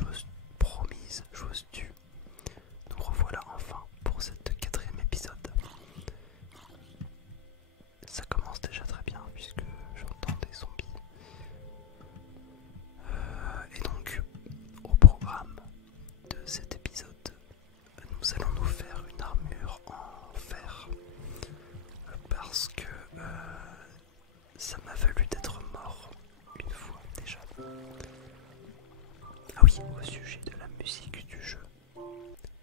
chose promise, chose due. Nous revoilà enfin pour cette 4e épisode. Ça commence déjà très bien puisque j'entends des zombies. Et donc, au programme de cet épisode, nous allons nous faire une armure en fer. Parce que ça m'a valu d'être mort une fois déjà. Ah oui, au sujet de la musique du jeu,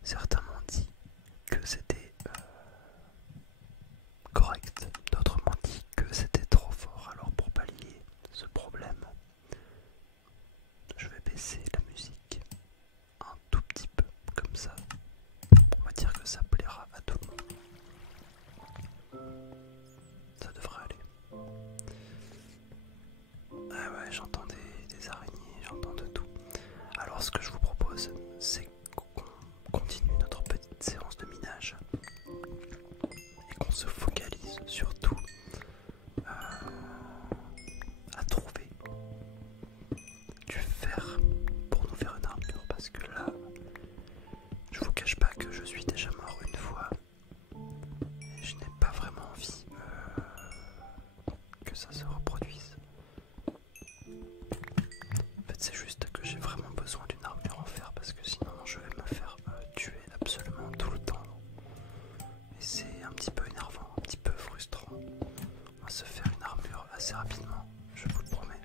certains m'ont dit que c'était correct, d'autres m'ont dit que c'était trop fort. Alors pour pallier ce problème, je vais baisser la musique un tout petit peu, comme ça on va dire que ça plaira à tout le monde. Ça devrait aller. Ah ouais, j'entends des araignées, j'entends de tout. Alors ce que je vous propose, c'est qu'on continue notre petite séance de minage et qu'on se focalise surtout à trouver du fer pour nous faire une armure, parce que là, je vous cache pas que je suis déjà mort une fois et je n'ai pas vraiment envie que ça se reproduise. En fait, c'est juste que j'ai vraiment besoin d'une armure en fer parce que sinon je vais me faire tuer absolument tout le temps. Et c'est un petit peu énervant, un petit peu frustrant. On va se faire une armure assez rapidement, je vous le promets.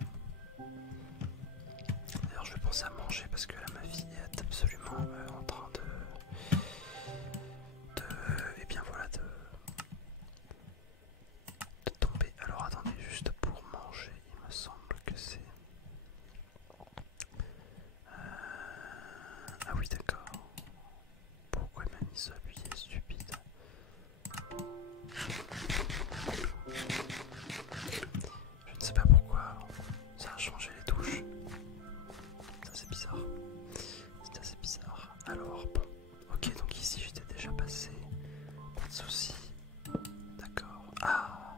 D'ailleurs, je vais penser à manger parce que là ma vie est absolument en train et bien voilà, de tomber. Alors attendez, juste pour manger, il me semble que c'est... Ah oui, d'accord. Pourquoi il m'a mis ça, lui, il est stupide. Je ne sais pas pourquoi ça a changé les touches. Ça c'est bizarre. C'est assez bizarre. Alors bon, ok, donc ici j'étais déjà passé. Pas de soucis. D'accord. Ah,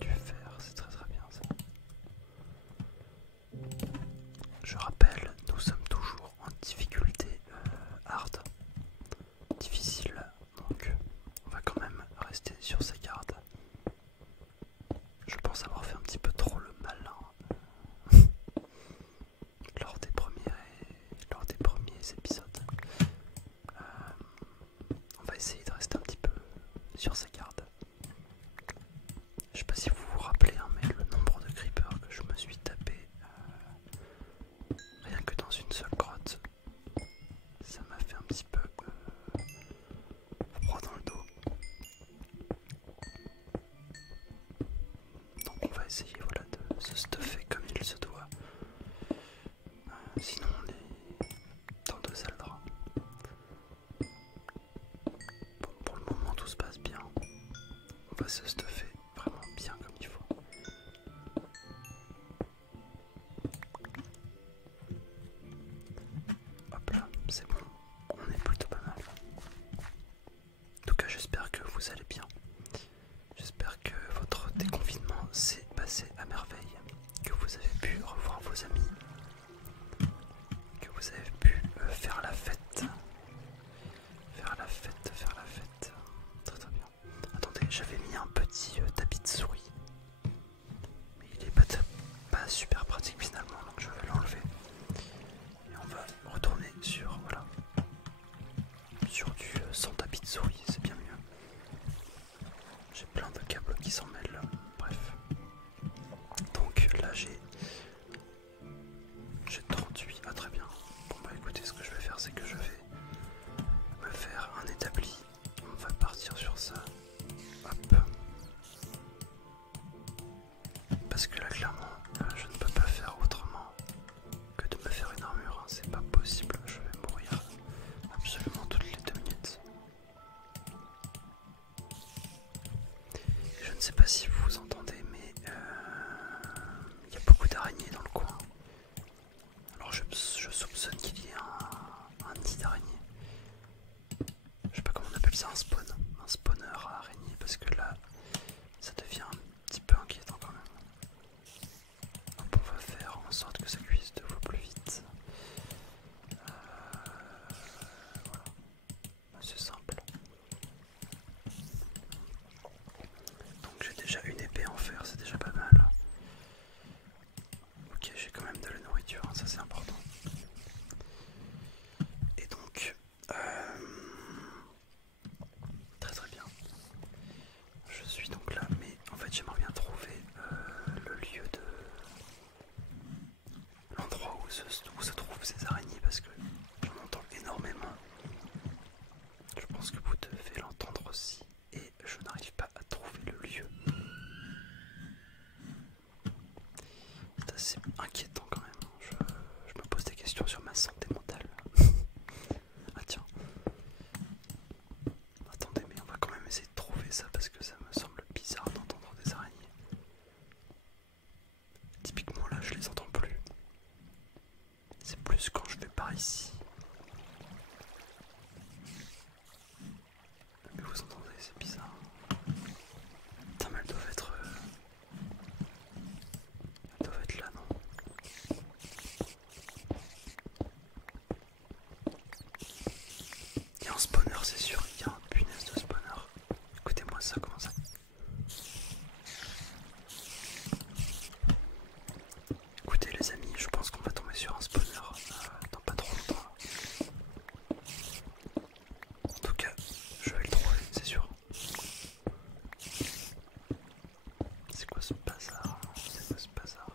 du fer, c'est très très bien ça. Je rappelle, nous sommes toujours en difficulté hard. Difficile. Donc on va quand même rester sur sa garde. Je pense avoir fait un petit peu trop le malin lors des premiers épisodes. On va essayer de rester un petit peu sur sa garde. Je sais pas si vous vous rappelez, hein, mais le nombre de creepers que je me suis tapé rien que dans une seule grotte, ça m'a fait un petit peu froid dans le dos. Donc on va essayer, voilà, de se stuffer comme il se doit. Sinon on est dans de sales draps. Bon, pour le moment tout se passe bien. On va se stuffer vraiment bien comme il faut. Hop là, c'est bon. On est plutôt pas mal. En tout cas, j'espère que vous allez bien. J'espère que votre déconfinement s'est passé à merveille, que vous avez pu revoir vos amis, que vous avez pu faire la fête. Faire la fête. Très très bien. Attendez, j'avais mis un petit tapis de souris, mais il est pas super pratique finalement, donc je vais l'enlever. Et on va retourner sur, voilà, sur du sans tapis de souris, c'est bien mieux. J'ai plein de câbles qui s'en mêlent, bref. Donc là j'ai 38, ah très bien. Bon bah écoutez, ce que je vais faire, c'est que je vais me faire un établi. On va partir sur ça. Hop. Parce que là clairement, je ne peux pas faire autrement que de me faire une armure, hein. C'est pas possible, je vais mourir absolument toutes les 2 minutes. Je ne sais pas si vous entendez, mais il y a beaucoup nourriture, hein, ça c'est important. Et donc, très très bien. Je suis donc là, mais en fait j'aimerais bien trouver le lieu de l'endroit où se trouvent ces araignées parce que j'en entends énormément. Je pense que vous devez l'entendre aussi et je n'arrive pas à trouver le lieu. C'est assez inquiétant quand même. Je me pose des questions sur ma santé mentale. Ah tiens. Attendez, mais on va quand même essayer de trouver ça parce que ça me semble bizarre d'entendre des araignées. Typiquement là, je les entends plus. C'est plus quand je vais par ici. Mais vous entendez, c'est bizarre. Putain, mais elles doivent être... elles doivent être là, non? Il y a un spawner, c'est sûr. Il y a un punaise de spawner. Écoutez-moi ça, comment ça? Écoutez les amis, je pense qu'on va tomber sur un spawner dans pas trop longtemps. En tout cas, je vais le trouver, c'est sûr. C'est quoi ce bazar? C'est quoi ce bazar?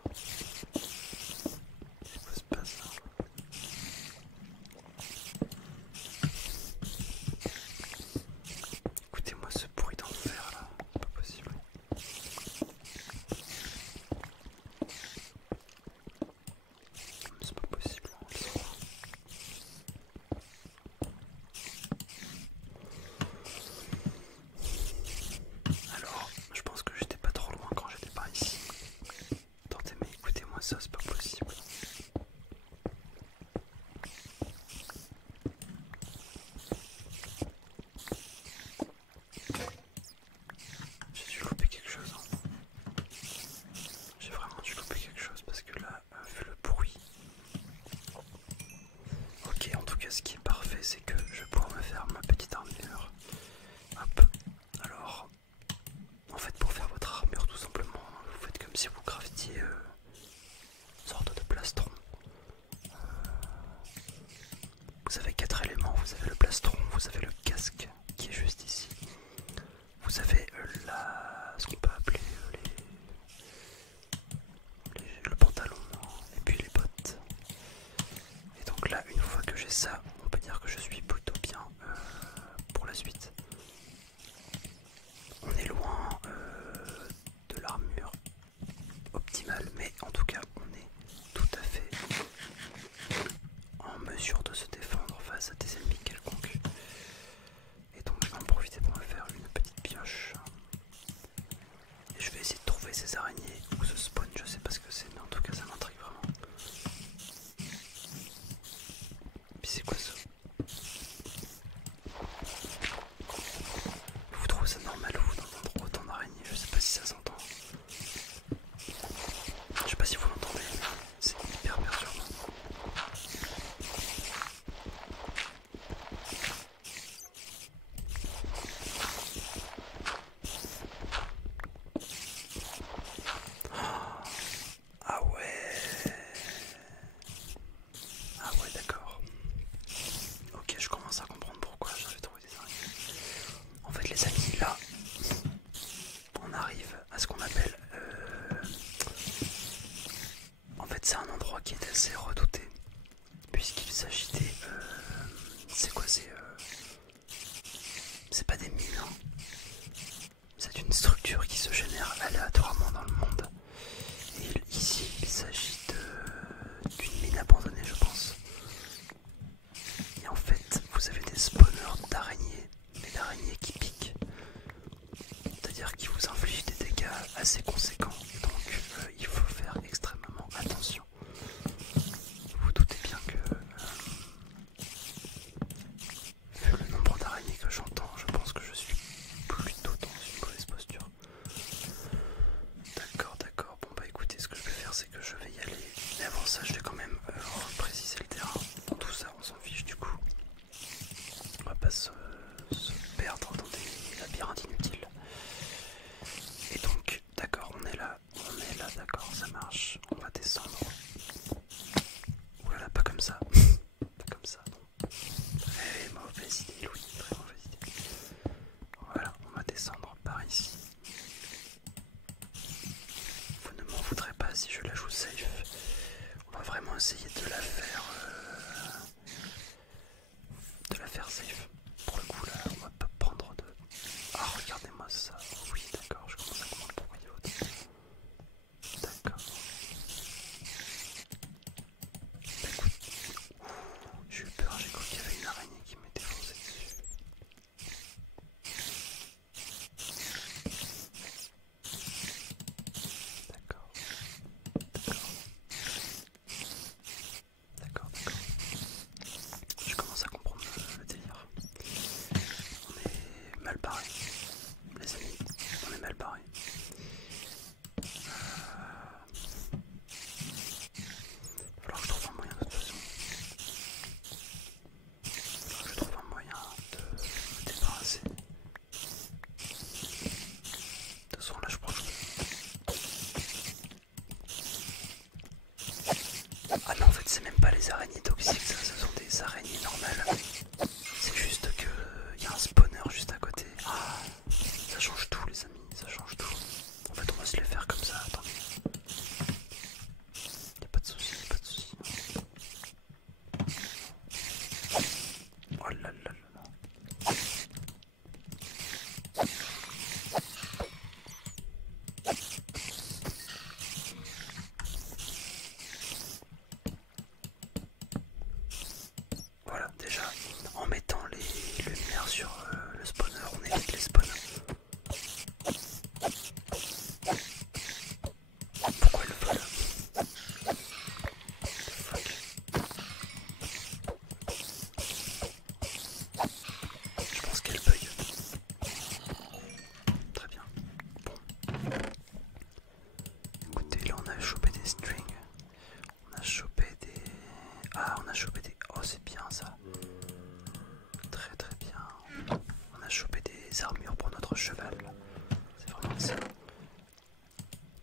C'est quoi ce bazar? Écoutez-moi ce bruit d'enfer là, pas possible. C'est pas possible. Alors, je pense que j'étais pas trop loin quand j'étais par ici. Attendez, mais écoutez-moi ça, c'est pas possible. J'ai dû louper quelque chose. Hein. J'ai vraiment dû louper quelque chose parce que là, vu le bruit. Ok, en tout cas, ce qui est parfait, c'est que je vais pouvoir me faire ma petite armure. Hop. Alors, en fait, pour faire votre armure, tout simplement, vous faites comme si vous craftiez une sorte de plastron. Vous avez 4 éléments, vous avez le plastron, vous avez le casque qui est juste ici. Vous avez ce qu'on peut appeler le pantalon et puis les bottes. Et donc là, une fois que j'ai ça, on peut dire que je suis plutôt bien pour la suite. On est loin de l'armure optimale, mais en tout cas, on est tout à fait en mesure de se défendre face à des ennemis quelconques. Et donc je vais en profiter pour me faire une petite pioche. Et je vais essayer de trouver ces araignées ou ce spawn, je sais pas ce que c'est, mais en tout cas ça m'intrigue vraiment. Puis c'est quoi ça? Vous trouvez ça normal vous d'entendre autant d'araignées? Je sais pas si ça s'entend. Je sais pas si vous l'entendez, mais c'est hyper perturbant. Ah ouais. Ah ouais, d'accord. Ok, je commence à comprendre pourquoi j'avais trouvé des araignées. En fait les amis, là, on arrive à ce qu'on appelle... En fait c'est un endroit qui est assez redouté, puisqu'il s'agit des... c'est quoi? C'est pas des mines, hein. C'est une structure qui se génère aléatoirement dans le monde. Et ici il s'agit d'une mine abandonnée, je pense. Et en fait vous avez des spawners d'araignées, mais d'araignées qui piquent. C'est-à-dire qui vous infligent des dégâts assez conséquents. Donc il faut faire extrêmement attention. Vous vous doutez bien que vu le nombre d'araignées que j'entends, je pense que je suis plutôt dans une mauvaise posture. D'accord, d'accord. Bon bah écoutez, ce que je vais faire, c'est que je vais y aller. Mais avant ça, je vais quand même préciser le terrain. Dans tout ça, on s'en fiche du coup. On va pas se perdre dans des labyrinthes inutiles. Et donc, d'accord, on est là, d'accord, ça marche. On va descendre. essayer de la faire safe. Pour le coup là, on va pas prendre de... Ah, regardez-moi ça. Oui, d'accord, je commence à comprendre pourquoi il y a autre. D'accord. Bah, écoute, j'ai eu peur, j'ai cru qu'il y avait une araignée qui m'était foncée dessus. D'accord. D'accord. Je commence à comprendre le délire. On est mal barré, les amis. On est mal barré. Il va falloir que je trouve un moyen de toute façon. Il va falloir que je trouve un moyen de me débarrasser de son là, je crois. Ah non, en fait, c'est même pas les araignées toxiques, ça, ce sont des araignées normales. C'est juste que il y a un spawner juste à côté. Ah, ça change tout, les amis, ça change tout. En fait, on va se les faire comme ça, attendez. Y'a pas de soucis, pas de soucis. Oh là là là là. Voilà, déjà, en mettant les lumières sur le spawner, on évite les spawners. Pourquoi le vol? Je pense qu'elle bug. Très bien. Bon. Écoutez, là on a chopé des strings. On a chopé des... Ah, on a chopé des... Oh, c'est bien ça. Très très bien. On a chopé des armures pour notre cheval. C'est vraiment excellent.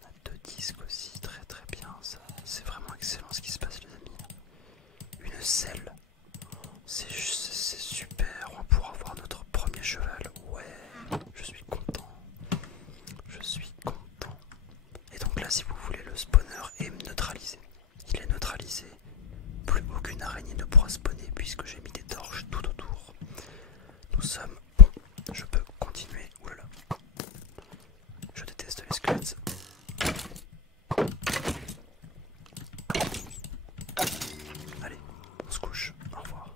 On a 2 disques aussi. Très très bien ça. C'est vraiment excellent ce qui se passe, les amis. Une selle. C'est super. On va pouvoir avoir notre premier cheval. Ouais, je suis content. Je suis content. Et donc là, si vous voulez, le spawner est neutralisé. Il est neutralisé. Plus aucune araignée ne pourra spawner puisque j'ai mis des torches tout autour. Nous sommes bon. Je peux continuer. Oulala. Je déteste les squelettes. Allez, on se couche. Au revoir.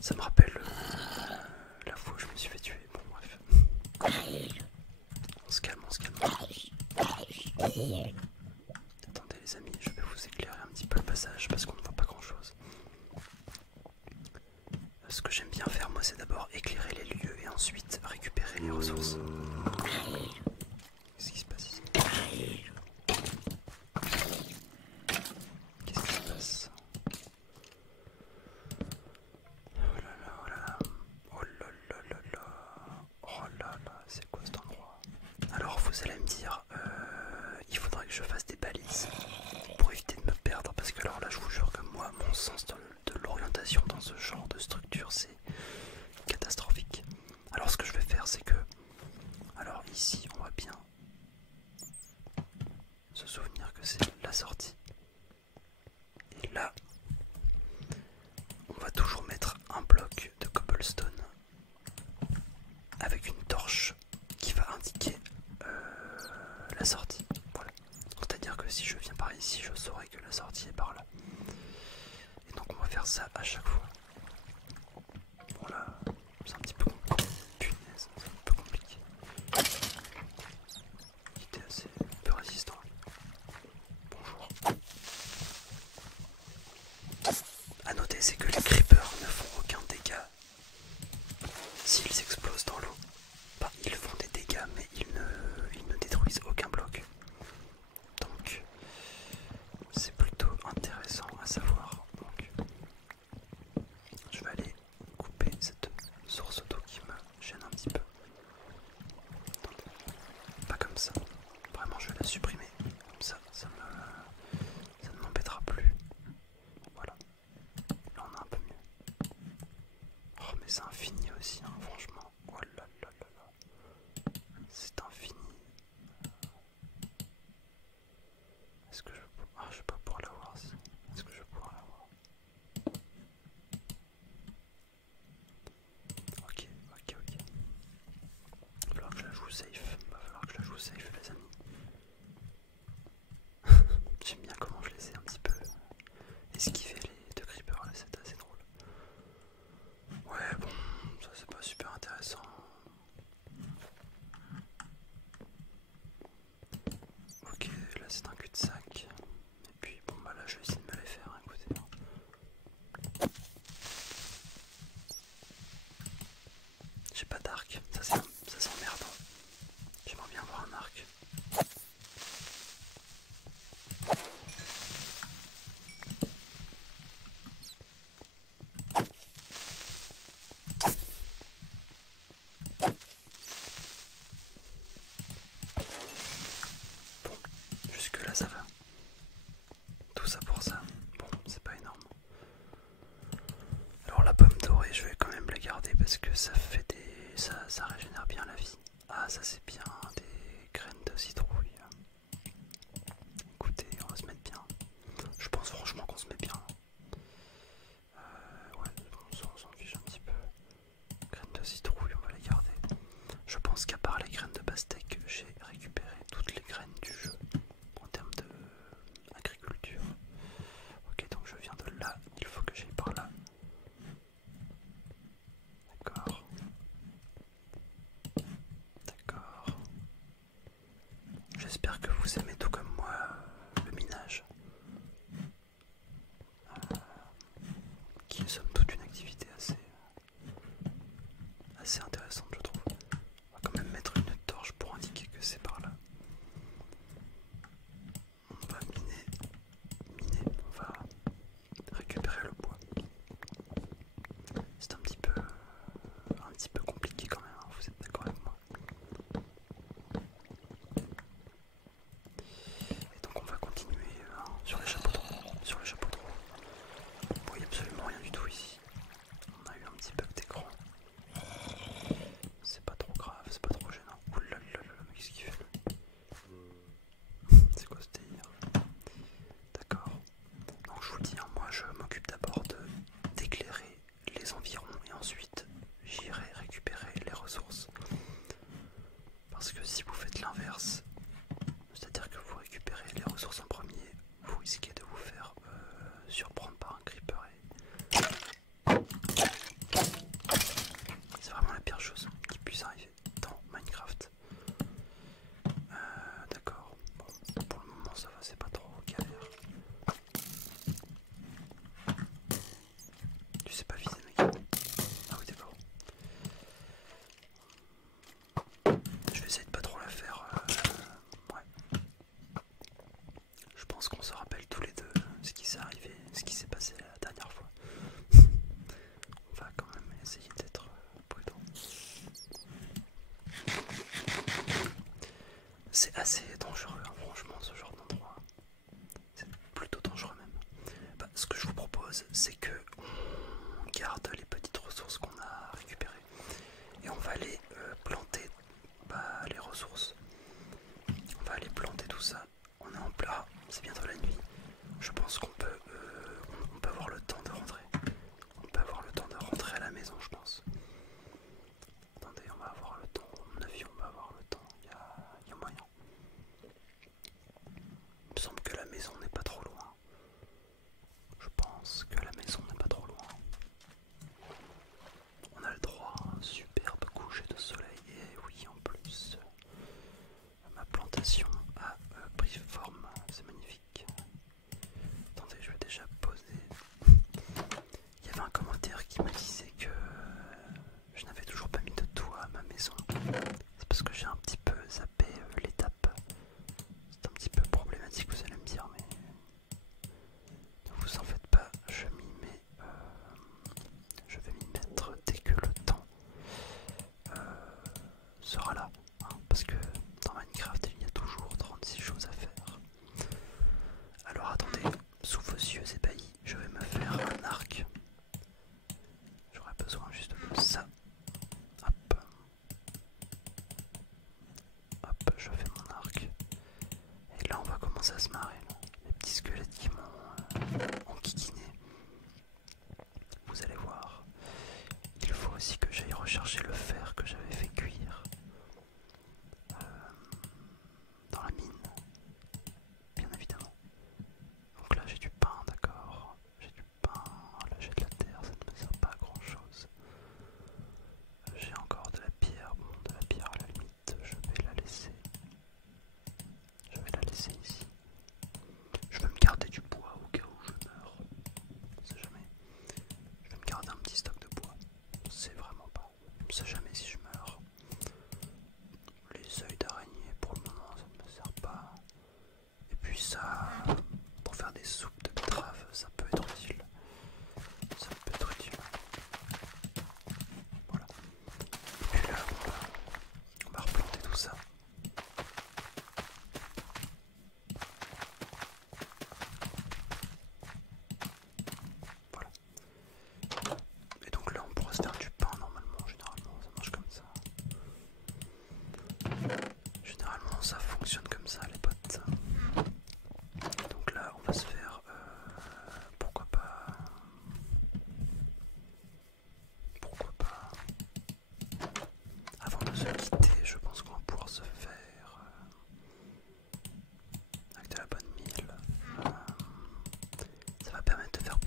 Ça me rappelle la fois où je me suis fait tuer. Bon, bref. On se calme, on se calme. Attendez les amis, je vais vous éclairer un petit peu le passage parce qu'on ne voit pas grand chose. Ce que j'aime bien faire moi, c'est d'abord éclairer les lieux et ensuite récupérer les ressources. Qu'est-ce qui se passe ici? Qu'est-ce qui se passe? Oh là là, oh là là. Oh là là là là. Oh là là, c'est quoi cet endroit? Alors vous allez me dire, il faudrait que je fasse des balises pour éviter de me perdre, parce que alors là je vous jure que moi, mon sens de l'orientation dans ce genre de structure, c'est catastrophique. Alors ce que je vais faire, c'est que, alors ici on va bien se souvenir que c'est la sortie, et là on va toujours mettre un bloc de cobblestone avec une torche qui va indiquer la sortie. Voilà. C'est-à-dire que si je viens par ici, je saurai que la sortie est par là. Et donc on va faire ça à chaque fois. Voilà, c'est un petit peu compliqué. Punaise, c'est un peu compliqué. Il était assez peu résistant. Bonjour. A noter, c'est que les creepers ne font aucun dégât s'ils explosent dans l'eau. Enfin, ils font des dégâts, mais ils ne détruisent aucun bloc. Donc, c'est plutôt intéressant à savoir. Donc, je vais aller couper cette source d'eau qui me gêne un petit peu. Attendez. Pas comme ça. Vraiment, je vais la supprimer. Comme ça, ça ne m'embêtera plus. Voilà. Là, on a un peu mieux. Oh, mais c'est infini aussi, hein, franchement. parce que ça fait des. Ça régénère bien la vie. Ah, ça c'est bien, des graines de citrouille. Écoutez, on va se mettre bien. Je pense franchement qu'on se met bien. Ouais, on s'en fiche un petit peu. Graines de citrouille, on va les garder. Je pense qu'à part les graines de pastèque, j'ai récupéré toutes les graines du jeu en termes de agriculture. Ok, donc je viens de là, il faut que j'aille par là. D'accord. D'accord. J'espère que vous aimez tout comme moi le minage. Qui est somme toute une activité assez intéressante, je trouve. On va quand même mettre une torche pour indiquer que c'est par là. On va miner, on va récupérer le bois. C'est un petit peu compliqué quand même, hein, vous êtes d'accord avec moi? Et donc on va continuer sur les chapeaux de roue. Sur les chapeaux de roue. Vous voyez absolument rien du tout ici. On a eu un petit bug d'écran. C'est pas trop grave, c'est pas trop gênant. Oulalalala, mais qu'est-ce qu'il fait? C'est quoi ce délire? D'accord. Donc je vous dis, hein, moi je m'occupe d'abord d'éclairer les environs et ensuite j'irai récupérer les ressources. Parce que si vous faites l'inverse, c'est-à-dire que vous récupérez les ressources en premier, vous risquez de vous faire surprendre par un creeper. C'est vraiment la pire chose qui puisse arriver dans Minecraft. D'accord, bon, pour le moment ça va, c'est pas trop galère. Tu sais pas viser mec. Ah oui d'accord. Je vais essayer de pas trop la faire. Ouais. Je pense qu'on se rappelle tous les deux ce qui s'est arrivé, ce qui s'est passé la dernière fois. On va quand même essayer d'être prudent. C'est assez dangereux, hein, franchement, ce genre d'endroit. C'est plutôt dangereux même. Bah, ce que je vous propose, c'est que on garde les petites ressources qu'on a récupérées et on va aller planter les ressources. On va aller planter tout ça. On est en plat, c'est bientôt la nuit. Je pense qu'on peut, on peut avoir le temps de rentrer. On peut avoir le temps de rentrer à la maison, je pense. Attendez, on va avoir le temps. À mon avis, on va avoir le temps. Il y a moyen. Il me semble que la maison n'est pas trop loin. Je pense que la maison n'est pas trop loin. On a le droit à un superbe coucher de soleil. Et oui, en plus, ma plantation a pris forme. C'est magnifique. Attendez,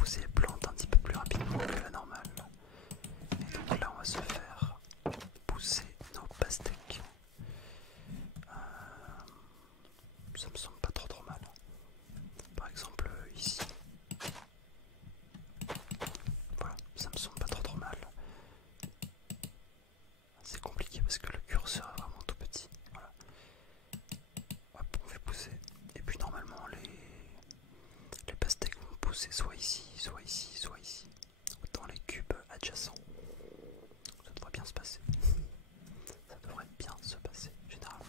pousser les plantes un petit peu plus rapidement que la normale. Et donc là on va se faire pousser nos pastèques. Ça me semble pas trop mal. Par exemple ici. Voilà, ça me semble pas trop mal. C'est compliqué parce que le curseur est vraiment tout petit. Voilà. Hop, on fait pousser. Et puis normalement les pastèques vont pousser soit ici, soit ici, soit ici. Dans les cubes adjacents. Ça devrait bien se passer. Ça devrait bien se passer, généralement.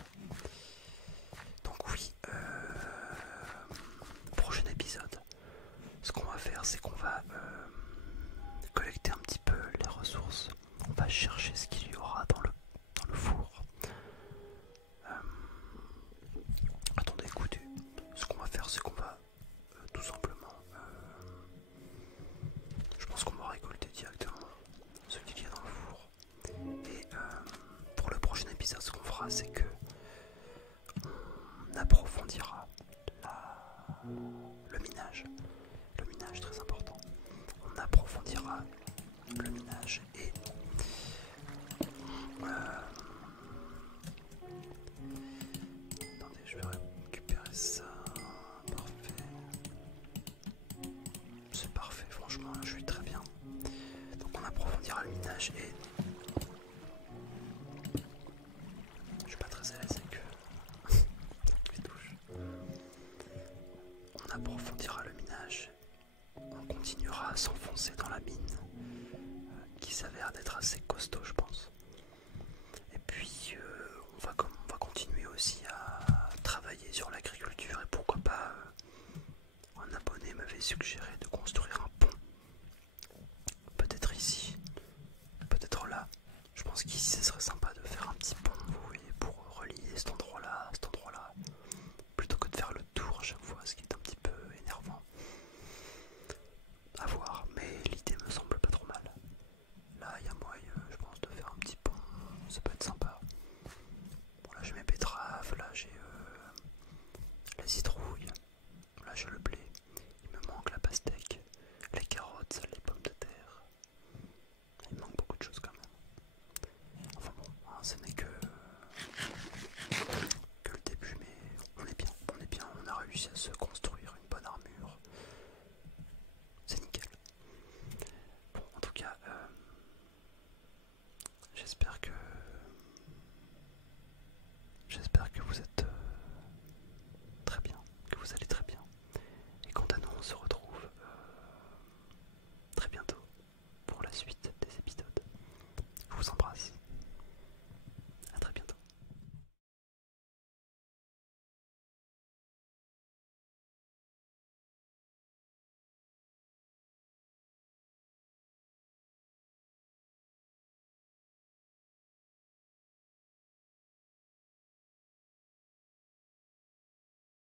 Donc oui, prochain épisode, ce qu'on va faire, c'est qu'on va collecter un petit peu les ressources. On va chercher ce qu'il y aura dans le four. Attendez, écoutez, ce qu'on va faire, c'est qu'on va tout simplement, je pense qu'on va récolter directement ce qu'il y a dans le four. Et pour le prochain épisode, ce qu'on fera, c'est que on approfondira le minage. Le minage, très important. On approfondira le minage et attendez, je vais récupérer ça. Parfait. C'est parfait, franchement, je suis très bien. Donc on approfondira le minage et je suis pas très à l'aise avec les touches. On approfondira le minage. On continuera à s'enfoncer dans la mine qui s'avère d'être assez costaud, je pense. Et puis on va continuer aussi à travailler sur l'agriculture et pourquoi pas un abonné m'avait suggéré de construire un pont. Peut-être ici, peut-être là. Je pense qu'ici